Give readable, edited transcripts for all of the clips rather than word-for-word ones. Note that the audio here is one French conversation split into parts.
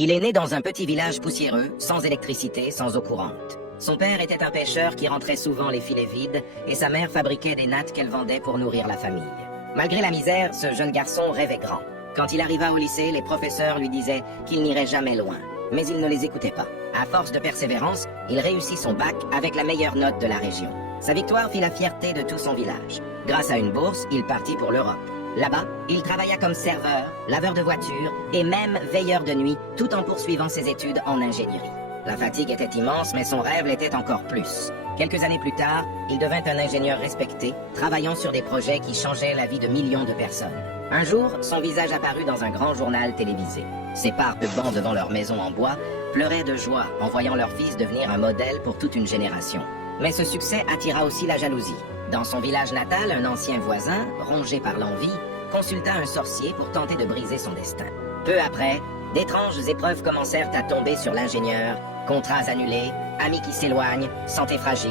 Il est né dans un petit village poussiéreux, sans électricité, sans eau courante. Son père était un pêcheur qui rentrait souvent les filets vides et sa mère fabriquait des nattes qu'elle vendait pour nourrir la famille. Malgré la misère, ce jeune garçon rêvait grand. Quand il arriva au lycée, les professeurs lui disaient qu'il n'irait jamais loin. Mais il ne les écoutait pas. À force de persévérance, il réussit son bac avec la meilleure note de la région. Sa victoire fit la fierté de tout son village. Grâce à une bourse, il partit pour l'Europe. Là-bas, il travailla comme serveur, laveur de voitures et même veilleur de nuit, tout en poursuivant ses études en ingénierie. La fatigue était immense, mais son rêve l'était encore plus. Quelques années plus tard, il devint un ingénieur respecté, travaillant sur des projets qui changeaient la vie de millions de personnes. Un jour, son visage apparut dans un grand journal télévisé. Ses parents, debout devant leur maison en bois, pleuraient de joie en voyant leur fils devenir un modèle pour toute une génération. Mais ce succès attira aussi la jalousie. Dans son village natal, un ancien voisin, rongé par l'envie, consulta un sorcier pour tenter de briser son destin. Peu après, d'étranges épreuves commencèrent à tomber sur l'ingénieur, contrats annulés, amis qui s'éloignent, santé fragile.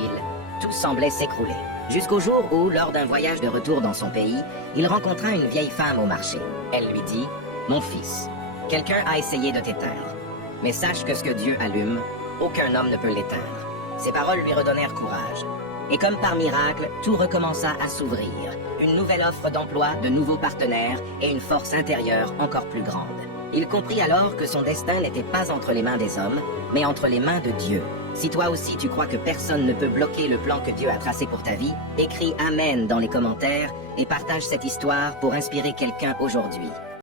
Tout semblait s'écrouler. Jusqu'au jour où, lors d'un voyage de retour dans son pays, il rencontra une vieille femme au marché. Elle lui dit « Mon fils, quelqu'un a essayé de t'éteindre. Mais sache que ce que Dieu allume, aucun homme ne peut l'éteindre. » Ces paroles lui redonnèrent courage. Et comme par miracle, tout recommença à s'ouvrir. Une nouvelle offre d'emploi, de nouveaux partenaires et une force intérieure encore plus grande. Il comprit alors que son destin n'était pas entre les mains des hommes, mais entre les mains de Dieu. Si toi aussi tu crois que personne ne peut bloquer le plan que Dieu a tracé pour ta vie, écris Amen dans les commentaires et partage cette histoire pour inspirer quelqu'un aujourd'hui.